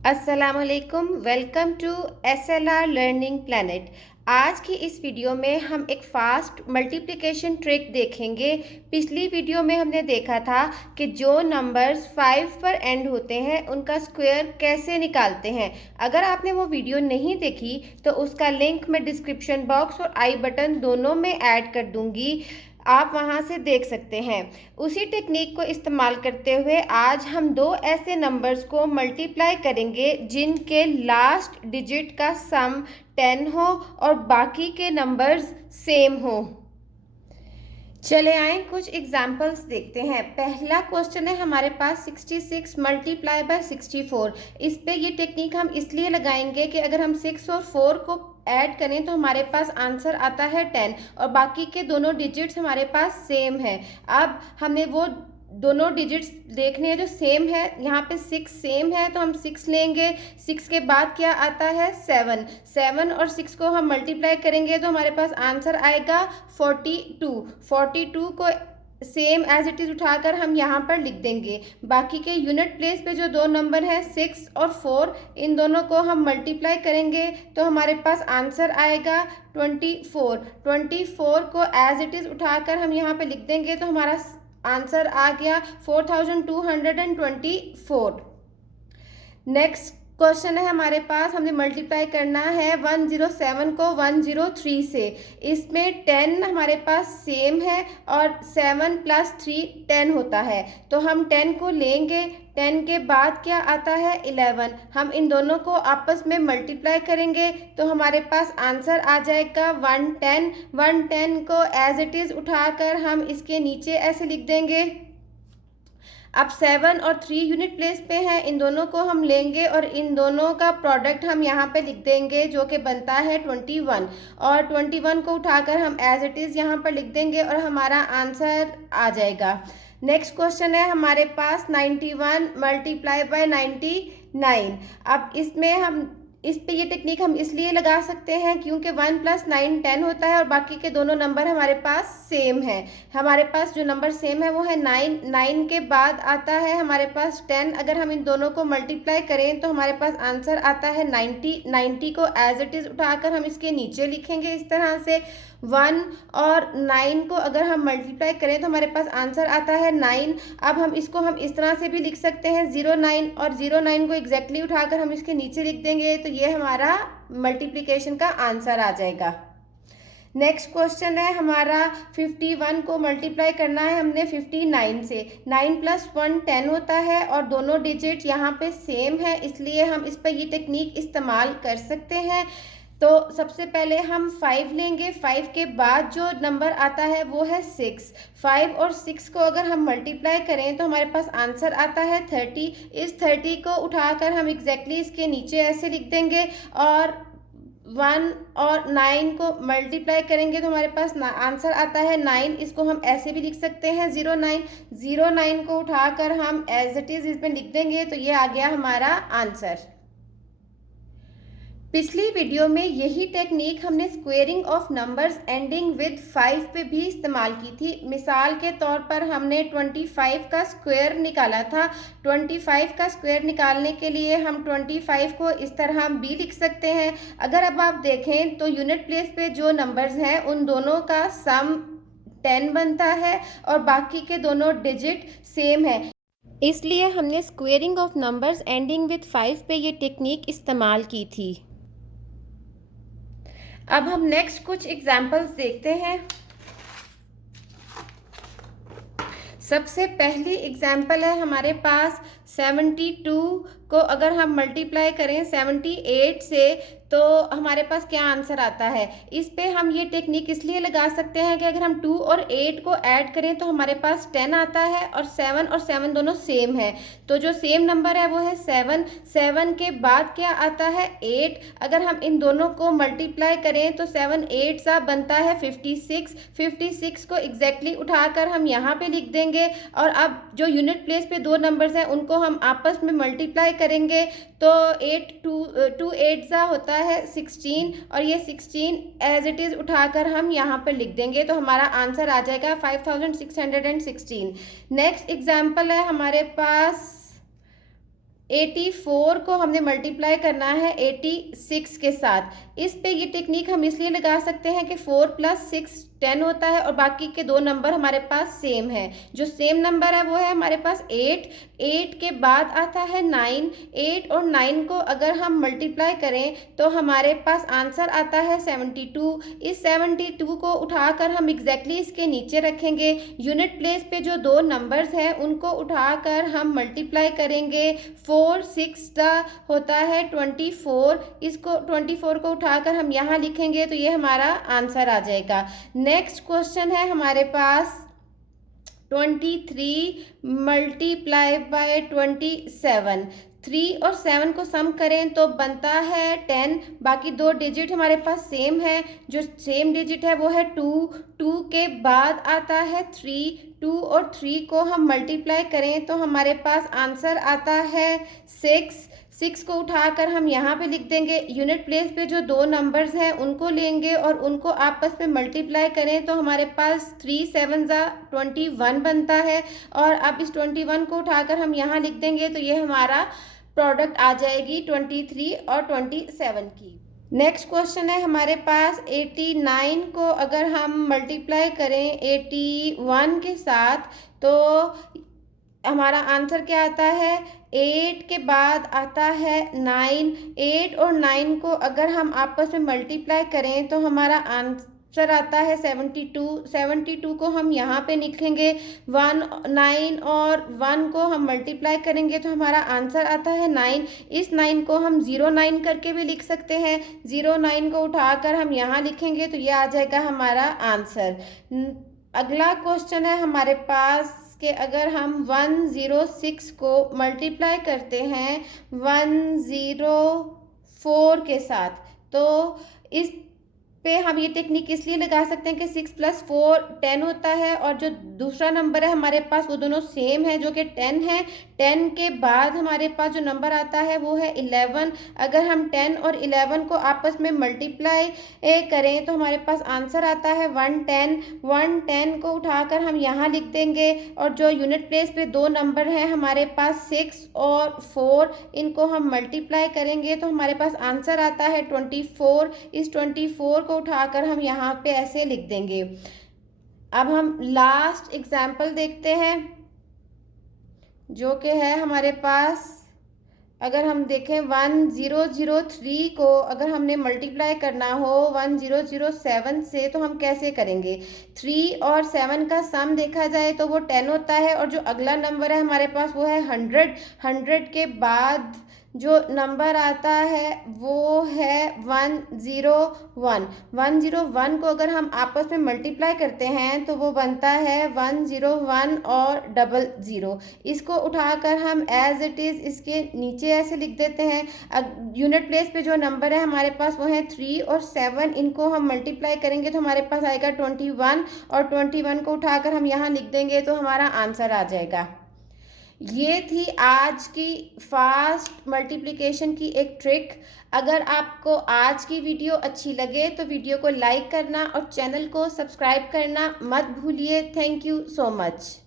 अस्सलामुअलैकुम, welcome to SLR learning planet. आज की इस वीडियो में हम एक फास्ट मल्टीप्लिकेशन ट्रिक देखेंगे। पिछली वीडियो में हमने देखा था कि जो नंबर्स 5 पर एंड होते हैं उनका स्क्वायर कैसे निकालते हैं। अगर आपने वो वीडियो नहीं देखी तो उसका लिंक मैं डिस्क्रिप्शन बॉक्स और आई बटन दोनों में ऐड कर दूंगी, आप वहां से देख सकते हैं। उसी टेक्निक को इस्तेमाल करते हुए आज हम दो ऐसे नंबर्स को मल्टीप्लाई करेंगे जिनके लास्ट डिजिट का सम 10 हो और बाकी के नंबर्स सेम हो। चले आए कुछ एग्जाम्पल्स देखते हैं। पहला क्वेश्चन है हमारे पास 66 मल्टीप्लाई बाय 64। इस पे ये टेक्निक हम इसलिए लगाएंगे कि अगर हम 6 और 4 को ऐड करें तो हमारे पास आंसर आता है 10 और बाकी के दोनों डिजिट्स हमारे पास सेम है। अब हमने वो दोनों डिजिट्स देखने हैं जो सेम है। यहाँ पे 6 सेम है तो हम 6 लेंगे। 6 के बाद क्या आता है 7। 7 और 6 को हम मल्टीप्लाई करेंगे तो हमारे पास आंसर आएगा 42। 42 को सेम एज इट इज़ उठाकर हम यहाँ पर लिख देंगे। बाकी के यूनिट प्लेस पे जो दो नंबर हैं 6 और 4, इन दोनों को हम मल्टीप्लाई करेंगे तो हमारे पास आंसर आएगा 24। 24 को एज इट इज़ उठाकर हम यहाँ पे लिख देंगे तो हमारा आंसर आ गया 4224। नेक्स्ट क्वेश्चन है हमारे पास, हमने मल्टीप्लाई करना है 107 को 103 से। इसमें 10 हमारे पास सेम है और 7 + 3 10 होता है तो हम 10 को लेंगे। 10 के बाद क्या आता है 11। हम इन दोनों को आपस में मल्टीप्लाई करेंगे तो हमारे पास आंसर आ जाएगा 110। 110 को एज इट इज़ उठाकर हम इसके नीचे ऐसे लिख देंगे। अब 7 और 3 यूनिट प्लेस पे हैं, इन दोनों को हम लेंगे और इन दोनों का प्रोडक्ट हम यहाँ पे लिख देंगे जो कि बनता है 21। और 21 को उठाकर हम एज इट इज़ यहाँ पर लिख देंगे और हमारा आंसर आ जाएगा। नेक्स्ट क्वेश्चन है हमारे पास 91 मल्टीप्लाई बाय 99। अब इसमें हम इस पे ये टेक्निक हम इसलिए लगा सकते हैं क्योंकि 1 + 9 10 होता है और बाकी के दोनों नंबर हमारे पास सेम है। हमारे पास जो नंबर सेम है वो है 9। 9 के बाद आता है हमारे पास 10। अगर हम इन दोनों को मल्टीप्लाई करें तो हमारे पास आंसर आता है 90। 90 को एज इट इज़ उठाकर हम इसके नीचे लिखेंगे इस तरह से। 1 और 9 को अगर हम मल्टीप्लाई करें तो हमारे पास आंसर आता है 9। अब हम इसको इस तरह से भी लिख सकते हैं 09 और 09 को एग्जैक्टली उठाकर हम इसके नीचे लिख देंगे तो ये हमारा मल्टीप्लिकेशन का आंसर आ जाएगा। नेक्स्ट क्वेश्चन है हमारा 51 को मल्टीप्लाई करना है हमने 59 से। 9 + 1 10 होता है और दोनों डिजिट यहाँ पे सेम है, इसलिए हम इस पर ये टेक्निक इस्तेमाल कर सकते हैं। तो सबसे पहले हम 5 लेंगे। 5 के बाद जो नंबर आता है वो है 6। 5 और 6 को अगर हम मल्टीप्लाई करें तो हमारे पास आंसर आता है 30। इस 30 को उठाकर हम एग्जैक्टली इसके नीचे ऐसे लिख देंगे और 1 और 9 को मल्टीप्लाई करेंगे तो हमारे पास आंसर आता है 9। इसको हम ऐसे भी लिख सकते हैं 09। 09 को उठाकर हम एज इट इज़ इसमें लिख देंगे तो ये आ गया हमारा आंसर। पिछली वीडियो में यही टेक्निक हमने squaring of numbers ending with 5 पे भी इस्तेमाल की थी। मिसाल के तौर पर हमने 25 का स्क्वायर निकाला था। 25 का स्क्वायर निकालने के लिए हम 25 को इस तरह भी लिख सकते हैं। अगर अब आप देखें तो यूनिट प्लेस पे जो नंबर्स हैं उन दोनों का सम 10 बनता है और बाकी के दोनों डिजिट सेम है, इसलिए हमने squaring of numbers ending with 5 पे ये टेक्निक इस्तेमाल की थी। अब हम नेक्स्ट कुछ एग्जाम्पल्स देखते हैं। सबसे पहली एग्जाम्पल है हमारे पास 72 को अगर हम मल्टीप्लाई करें 78 से तो हमारे पास क्या आंसर आता है। इस पे हम ये टेक्निक इसलिए लगा सकते हैं कि अगर हम 2 और 8 को ऐड करें तो हमारे पास 10 आता है और 7 दोनों सेम है तो जो सेम नंबर है वो है 7। 7 के बाद क्या आता है 8। अगर हम इन दोनों को मल्टीप्लाई करें तो 7 8 सा बनता है 56। 56 को एग्जैक्टली उठाकर हम यहाँ पे लिख देंगे और अब जो यूनिट प्लेस पे दो नंबर्स हैं उनको हम आपस में मल्टीप्लाई करेंगे तो 2 8 सा होता है 16 और ये 16 एज इट इज़ उठाकर हम यहाँ पर लिख देंगे तो हमारा आंसर आ जाएगा 5616। नेक्स्ट एग्जाम्पल है हमारे पास 84 को हमने मल्टीप्लाई करना है 86 के साथ। इस पे ये टेक्निक हम इसलिए लगा सकते हैं कि 4 + 6 10 होता है और बाकी के दो नंबर हमारे पास सेम है। जो सेम नंबर है वो है हमारे पास 8। 8 के बाद आता है 9। 8 और 9 को अगर हम मल्टीप्लाई करें तो हमारे पास आंसर आता है 72। इस 72 को उठाकर हम एग्जैक्टली इसके नीचे रखेंगे। यूनिट प्लेस पे जो दो नंबर्स हैं उनको उठाकर हम मल्टीप्लाई करेंगे। 4 6 होता है 24। इसको 24 को उठाकर हम यहाँ लिखेंगे तो ये हमारा आंसर आ जाएगा। नेक्स्ट क्वेश्चन है हमारे पास 23 मल्टीप्लाई बाय 27। 3 और 7 को सम करें तो बनता है 10। बाकी दो डिजिट हमारे पास सेम है। जो सेम डिजिट है वो है 2। 2 के बाद आता है 3। 2 और 3 को हम मल्टीप्लाई करें तो हमारे पास आंसर आता है 6। 6 को उठाकर हम यहाँ पे लिख देंगे। यूनिट प्लेस पे जो दो नंबर्स हैं उनको लेंगे और उनको आपस में मल्टीप्लाई करें तो हमारे पास 3 7 21 बनता है। और अब इस 21 को उठाकर हम यहाँ लिख देंगे तो ये हमारा प्रोडक्ट आ जाएगी 23 और 27 की। नेक्स्ट क्वेश्चन है हमारे पास 89 को अगर हम मल्टीप्लाई करें 81 के साथ तो हमारा आंसर क्या आता है। 8 के बाद आता है 9। 8 और 9 को अगर हम आपस में मल्टीप्लाई करें तो हमारा आंसर आता है 72। 72 को हम यहाँ पे लिखेंगे। 1 9 और 1 को हम मल्टीप्लाई करेंगे तो हमारा आंसर आता है 9। इस 9 को हम 09 करके भी लिख सकते हैं। 09 को उठाकर हम यहाँ लिखेंगे तो ये आ जाएगा हमारा आंसर। अगला क्वेश्चन है हमारे पास कि अगर हम 106 को मल्टीप्लाई करते हैं 104 के साथ तो इस पे हम ये टेक्निक इसलिए लगा सकते हैं कि 6 + 4 10 होता है और जो दूसरा नंबर है हमारे पास वो दोनों सेम है जो कि 10 है। 10 के बाद हमारे पास जो नंबर आता है वो है 11। अगर हम 10 और 11 को आपस में मल्टीप्लाई करें तो हमारे पास आंसर आता है 110। 110 को उठाकर हम यहाँ लिख देंगे और जो यूनिट प्लेस पे दो नंबर हैं हमारे पास 6 और 4, इनको हम मल्टीप्लाई करेंगे तो हमारे पास आंसर आता है 24। इस 24 को उठाकर हम यहाँ पे ऐसे लिख देंगे। अब हम लास्ट एग्जाम्पल देखते हैं जो कि है हमारे पास अगर हम देखें 1003 को अगर हमने मल्टीप्लाई करना हो 1007 से तो हम कैसे करेंगे। 3 और 7 का सम देखा जाए तो वो 10 होता है और जो अगला नंबर है हमारे पास वो है 100। 100 के बाद जो नंबर आता है वो है 101। 101 को अगर हम आपस में मल्टीप्लाई करते हैं तो वो बनता है 101 और 00। इसको उठाकर हम एज इट इज़ इसके नीचे ऐसे लिख देते हैं। अब यूनिट प्लेस पे जो नंबर है हमारे पास वो है 3 और 7, इनको हम मल्टीप्लाई करेंगे तो हमारे पास आएगा 21 और 21 को उठाकर हम यहाँ लिख देंगे तो हमारा आंसर आ जाएगा। ये थी आज की फास्ट मल्टीप्लिकेशन की एक ट्रिक। अगर आपको आज की वीडियो अच्छी लगे तो वीडियो को लाइक करना और चैनल को सब्सक्राइब करना मत भूलिए। Thank you so much.